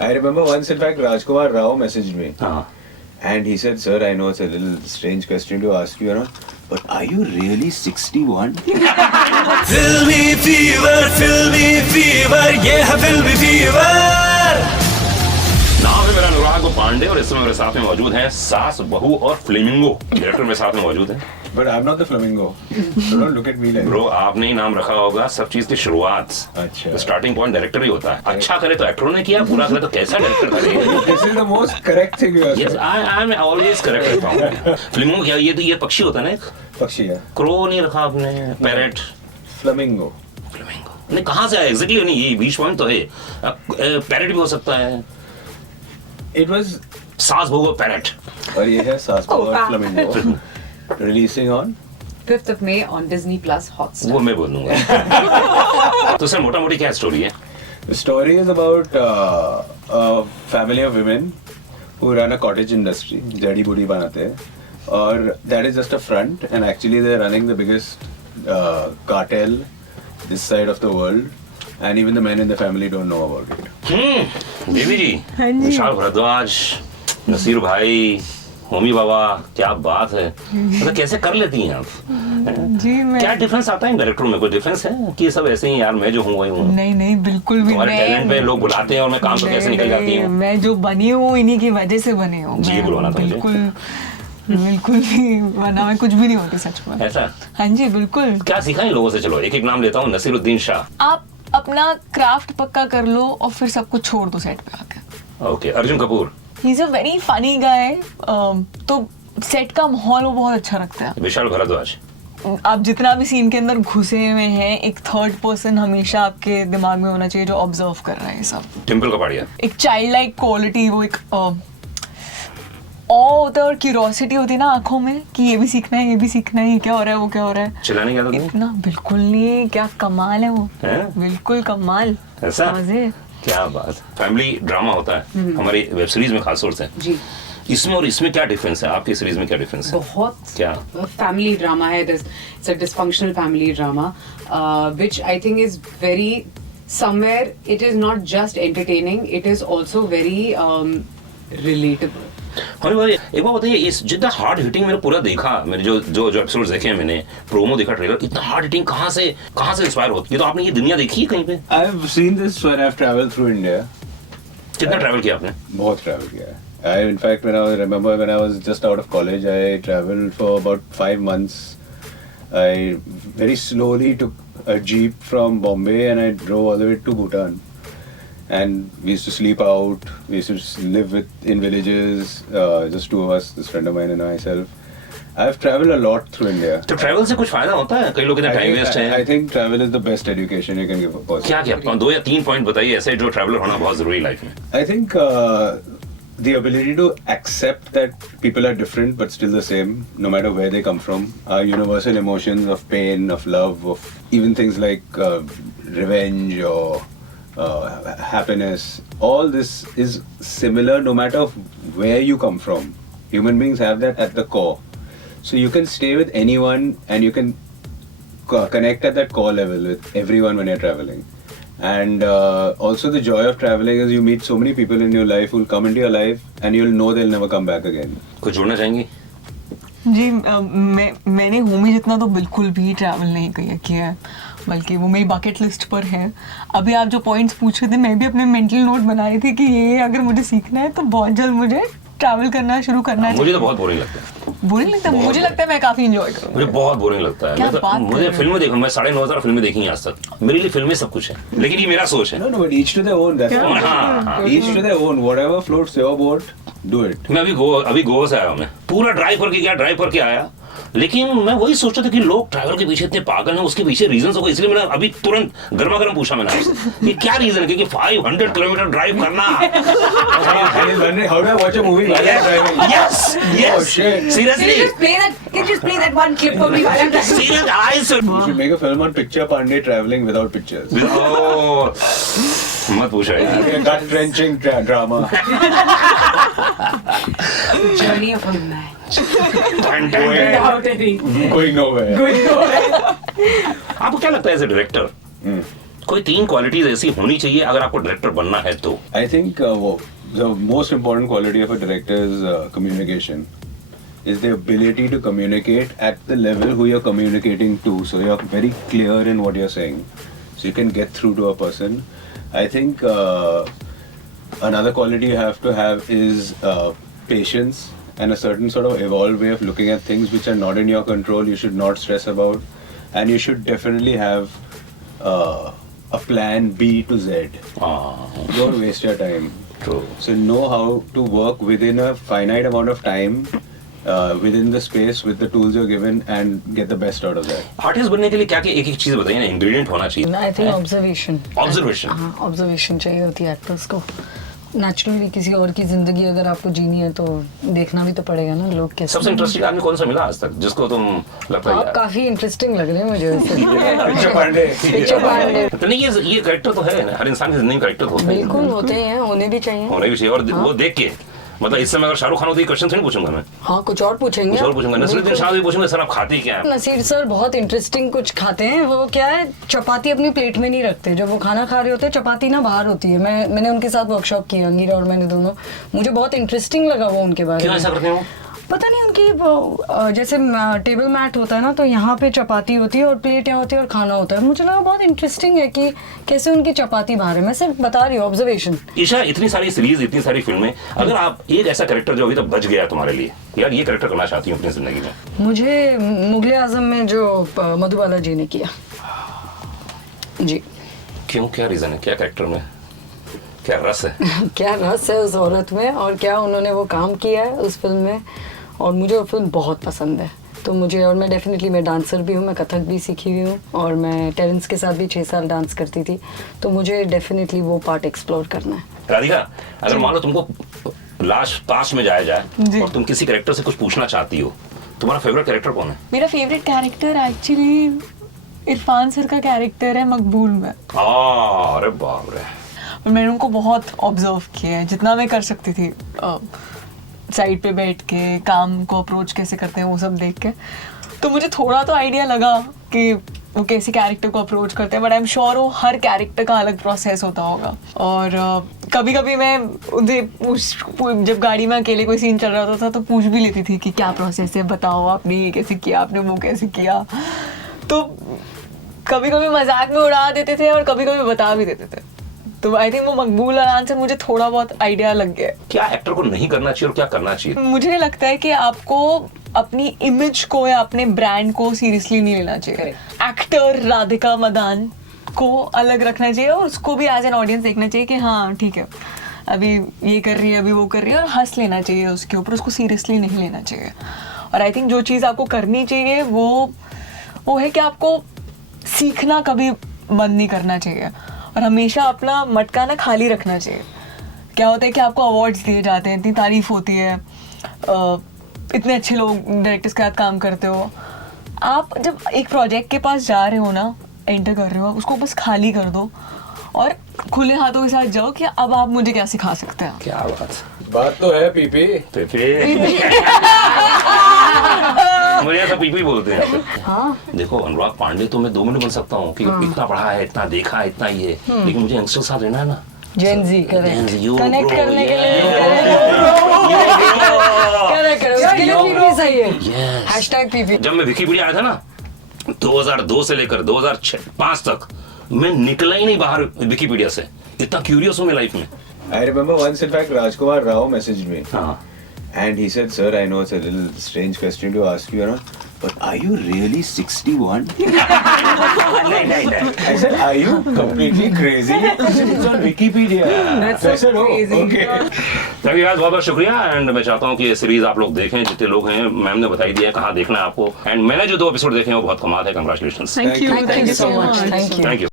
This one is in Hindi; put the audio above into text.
I remember once, in fact, Rajkumar Rao messaged me. हाँ. And he said, sir, I know it's a little strange question to ask you, but are you really 61? Filmy fever, ये है filmy fever. नाम है मेरा अनुराग पांडे और इस समय मेरे साथ में मौजूद हैं सास, बहू और फ्लेमिंगो डायरेक्टर मेरे साथ में मौजूद हैं. But I'm not the flamingo. So don't look at me like bro, आपने ही नाम रखा होगा सब चीज की शुरुआत. अच्छा. स्टार्टिंग पॉइंट डायरेक्टर ही होता है. अच्छा करे तो एक्टरों ने किया, बुरा करे तो कैसा डायरेक्टर करेगा. This is the most correct thing you have Yes, said. I am always correct रहता हूँ. फ्लेमिंगो क्या, ये पक्षी होता है ना एक. पक्षी है. क्रो नहीं रखा आपने, पैरेट. Flamingo. फ्लेमिंगो नहीं, कहाँ से आया एग्जैक्टली? नहीं, ये बीच पॉइंट तो है. पैरेट भी हो सकता है. It was. सास बहू पैरेट. और ये है सास बहू और Flamingo. Releasing on 5th of May on Disney Plus Hotstar. वो मैं बोलूँगा. तो सर मोटा मोटी क्या स्टोरी है? The story is about a family of women who run a cottage industry. जड़ी बूटी बनाते हैं. और that is just a front, and actually they're running the biggest cartel this side of the world, and even the men in the family don't know about it. देवी जी, विशाल भारद्वाज, नसीर भाई, होमी बाबा, क्या बात है. मतलब कैसे कर लेती हैं आप? जी मैं क्या डिफरेंस आता है इन डायरेक्टरों में? कोई डिफरेंस है कि सब ऐसे ही यार मैं जो हूँ वही हूँ? नहीं बिल्कुल भी तुम्हारे टैलेंट पे लोग बुलाते हैं और मैं काम करके ऐसे निकल जाती हूँ. मैं जो बनी हूँ इन्हीं की वजह से बनी हूँ. जी, बुलवाना था मुझे. बिल्कुल भी वरना मैं कुछ भी नहीं होती सच में. ऐसा? हाँ जी बिल्कुल. क्या सीखा इन लोगों से? चलो एक एक नाम लेता हूँ. नसीरुद्दीन शाह. आप अपना क्राफ्ट पक्का कर लो और फिर सब कुछ छोड़ दो सेट पे आके. Okay. Arjun Kapoor. He is a very funny guy. तो सेट का माहौल वो बहुत अच्छा रखता है. विशाल भारद्वाज. आप जितना भी सीन के अंदर घुसे हुए हैं, एक थर्ड पर्सन हमेशा आपके दिमाग में होना चाहिए जो ऑब्जर्व कर रहा है ये सब. टिम्पल कपाड़िया. एक चाइल्ड लाइक क्वालिटी, वो एक होता है और क्यूरियोसिटी होती है ना आंखों में कि ये भी सीखना है, ये भी सीखना है, ये क्या हो रहा है, वो क्या हो रहा है. चिल्लाने की आदत नहीं? इतना बिल्कुल नहीं. क्या कमाल है वो. हैं? बिल्कुल कमाल. ऐसा? मजे. क्या बात. फैमिली ड्रामा होता है हमारी वेब सीरीज में खास तौर से. जी. इसमें और इसमें क्या डिफरेंस है? आपकी सीरीज में क्या डिफरेंस है? बहुत. क्या? फैमिली ड्रामा है. It's a dysfunctional family drama, which I think is very, somewhere it is not just entertaining, it is also very relatable. हाँ भाई, एक बार बताइए, इस जितना हार्ड हिटिंग मैंने पूरा देखा, मैंने जो एपिसोड्स देखे हैं, मैंने प्रोमो देखा, ट्रेलर, इतना हार्ड हिटिंग कहाँ से इंस्पायर होती है? तो आपने ये दुनिया देखी है कहीं पे? I've seen this when I've traveled through India. कितना ट्रैवल किया आपने? बहुत travel किया है. In fact, when I was just out of college, I traveled for about 5 months. I very slowly took a jeep from Bombay and I drove all the way to Bhutan. And we used to sleep out. We used to live in villages, just two of us, this friend of mine and myself. I've traveled a lot through India. तो ट्रैवल से कुछ फायदा होता है? कई लोग कहते हैं टाइम वेस्ट है. I think travel is the best education you can give a person. क्या 2 या 3 पॉइंट बताइए ऐसे जो ट्रैवलर होना बहुत जरूरी लाइफ में. I think the ability to accept that people are different but still the same, no matter where they come from. Universal emotions of pain, of love, of even things like revenge or happiness. All this is similar no matter where you come from. Human beings have that at the core. So you can stay with anyone and you can connect at that core level with everyone when you're traveling. And also the joy of traveling is you meet so many people in your life who will come into your life and you'll know they'll never come back again. कुछ जोड़ना चाहेंगी? जी मैंने होमी जितना तो बिल्कुल भी ट्रैवल नहीं किया है, बल्कि वो मेरी बकेट लिस्ट पर है. अभी आप जो पॉइंट्स पूछ रहे थे, मैं भी अपने मेंटल नोट बना रही थी कि ये अगर मुझे सीखना है तो बहुत जल्द मुझे ट्रैवल करना शुरू करना है. मुझे तो बहुत बोरिंग लगता है. बोरिंग लगता है? मुझे लगता है मैं काफी एंजॉय करूँगा. मुझे बहुत बोरिंग लगता है. मुझे फिल्में देखूं, मैं 9,500 फिल्में देखी हैं आज तक. मेरे लिए फिल्में सब कुछ है, लेकिन ये मेरा सोच है. No, but each to their own. That's all. Each to their own. Whatever floats your boat, do it. मैं अभी गोवा से आया हूँ. मैं पूरा ड्राइव करके आया. लेकिन मैं वही सोचता था कि लोग ट्रैवल के पीछे इतने पागल हैं, उसके पीछे रीजन होगा. इसलिए मैंने अभी तुरंत गर्मा गर्म पूछा मैंने आपसे कि क्या रीजन है, क्योंकि 500 किलोमीटर ड्राइव करना. How do I watch a movie while I'm driving? Yes. Oh shit. Seriously. Can you just play that one clip for me while I'm driving? Serious. I should. You should make a film on Picture Pandey traveling without pictures. Oh. मत पूछो. A gut-wrenching drama. Journey of a man. Going nowhere. आपको क्या लगता है एज ए डायरेक्टर, कोई 3 क्वालिटीज ऐसी होनी चाहिए अगर आपको डायरेक्टर बनना है तो? I think the most important quality of a director is communication. Is the ability to communicate at the level who you're communicating to. So you're very clear in what you're saying. So you can get through to a person. I think another quality you have to have is patience and a certain sort of evolved way of looking at things which are not in your control. You should not stress about. And you should definitely have a plan B to Z. Don't waste your time. True. So know how to work within a finite amount of time, within the space, with the tools you're given, and get the best out of that. Artist बनने के लिए क्या एक एक चीज बताइए ना, इंग्रेडिएंट होना चाहिए। I think observation Observation. हाँ ऑब्जर्वेशन चाहिए होती है एक्टर्स को। नेचुरली किसी और की जिंदगी अगर आपको जीनी है तो देखना भी तो पड़ेगा ना लोग कैसे। सबसे इंटरेस्टिंग आदमी कौन सा मिला आज तक जिसको तुम लगता है आप यार? काफी इंटरेस्टिंग लग रहे हैं मुझे वैसे। Richa Pandey. रिचा पांडे तो नहीं, ये करेक्टर तो है ना, हर इंसान की जिंदगी में करेक्टर होते हैं, बिल्कुल होते हैं, होने भी चाहिए। होने भी चाहिए। और वो देख के मतलब इस समय अगर शाहरुख खान होती क्वेश्चन नहीं पूछूंगा मैं, हाँ कुछ और पूछेंगे। कुछ और पूछूंगा, नसरुद्दीन शाह भी पूछूंगा सर आप खाते क्या हैं? नसीर सर बहुत इंटरेस्टिंग कुछ खाते हैं। वो क्या है, चपाती अपनी प्लेट में नहीं रखते, जब वो खाना खा रहे होते हैं चपाती ना बाहर होती है। मैंने उनके साथ वर्कशॉप किया, अंगीरा और मैंने दोनों। मुझे बहुत इंटरेस्टिंग लगा वो उनके बारे क्यों में। ऐसा करते हो? पता नहीं उनकी वो जैसे टेबल मैट होता है ना, तो यहाँ पे चपाती होती है और प्लेट यहाँ होती है और खाना होता है। मुझे लगा बहुत इंटरेस्टिंग है कि कैसे उनकी चपाती बाहर है। मैं सिर्फ बता रही हूँ ऑब्जर्वेशन। ईशा, इतनी सारी सीरीज, इतनी सारी फिल्में, अगर आप एक ऐसा कैरेक्टर जो अभी तक बच गया तुम्हारे लिए, यार ये कैरेक्टर करना चाहती हूँ अपनी जिंदगी में, मुझे मुगले आजम में जो मधुबाला जी ने किया जी। क्यों, क्या रीजन है, क्या कैरेक्टर में क्या रस है? क्या रस है उस औरत में और क्या उन्होंने वो काम किया है उस फिल्म में, और मुझे वो फिल्म बहुत पसंद है। तो मुझे, और मैं डेफिनेटली मैं डांसर भी हूँ, मैं कथक भी सीखी हुई हूँ और मैं टेरेंस के साथ भी 6 साल डांस करती थी। तो मुझे डेफिनेटली वो पार्ट एक्सप्लोर करना है। राधिका, अगर मान लो तुमको लास्ट पास में जाया जाए और तुम किसी कैरेक्टर से कुछ पूछना चाहती हो, तुम्हारा फेवरेट कैरेक्टर कौन है? मेरा favourite character actually Irfan sir का कैरेक्टर है मकबूल में। अरे बाप रे। और मैंने उनको बहुत ऑब्जर्व किया है, जितना मैं कर सकती थी, साइड पे बैठ के काम को अप्रोच कैसे करते हैं वो सब देख के। तो मुझे थोड़ा तो आइडिया लगा कि वो कैसे कैरेक्टर को अप्रोच करते हैं, बट आई एम श्योर वो हर कैरेक्टर का अलग प्रोसेस होता होगा। और कभी कभी मैं उनसे जब गाड़ी में अकेले कोई सीन चल रहा था तो पूछ भी लेती थी कि क्या प्रोसेस है, बताओ आपने ये कैसे किया, आपने वो कैसे किया। तो कभी कभी मजाक में उड़ा देते थे और कभी कभी बता भी देते थे। तो आई थिंक वो मकबूल अलान से मुझे थोड़ा बहुत आइडिया लग गया। क्या एक्टर को नहीं करना चाहिए और क्या करना चाहिए? मुझे लगता है कि आपको अपनी इमेज को या अपने ब्रांड को सीरियसली नहीं लेना चाहिए। एक्टर राधिका मदान को अलग रखना चाहिए और उसको भी एज एन ऑडियंस देखना चाहिए कि हाँ ठीक है, अभी ये कर रही है, अभी वो कर रही है, और हंस लेना चाहिए उसके ऊपर, उसको सीरियसली नहीं लेना चाहिए। और आई थिंक जो चीज़ आपको करनी चाहिए वो है कि आपको सीखना कभी बंद नहीं करना चाहिए और हमेशा अपना मटका ना खाली रखना चाहिए। क्या होता है कि आपको अवार्ड्स दिए जाते हैं, इतनी तारीफ होती है, इतने अच्छे लोग डायरेक्टर्स के साथ काम करते हो, आप जब एक प्रोजेक्ट के पास जा रहे हो ना, एंटर कर रहे हो, उसको बस खाली कर दो और खुले हाथों के साथ जाओ कि अब आप मुझे क्या सिखा सकते हैं। क्या बात तो है पीपी। मुझे ऐसा पीपी बोलते हैं। हाँ? देखो अनुराग पांडे तो मैं 2 मिनट बन सकता हूँ कि इतना पढ़ा है, इतना देखा है, इतना ये, लेकिन मुझे यंगस्टर के साथ रहना है ना, जेन जी कनेक्ट करने के लिए जब मैं विकिपीडिया आया था ना 2002 से लेकर 2005 तक, मैं निकला ही नहीं बाहर विकिपीडिया से, इतना क्यूरियस हूँ मैं लाइफ में। I remember once, in fact, Rajkumar Rao messaged me. हाँ. And he said, "Sir, I know it's a little strange question to ask you, but are you really 61?" नहीं. I said, "Are you completely crazy?" He said, "It's on Wikipedia." So I said, "Oh, okay." तभी आज बहुत बहुत शुक्रिया एंड मैं चाहता हूँ कि ये सीरीज आप लोग देखें, जितने लोग हैं, मैम ने बताई दिया है कहाँ देखना है आपको, एंड मैंने जो 2 एपिसोड देखे हैं वो बहुत कमाल है। Congratulations. Thank you so much. Thank you.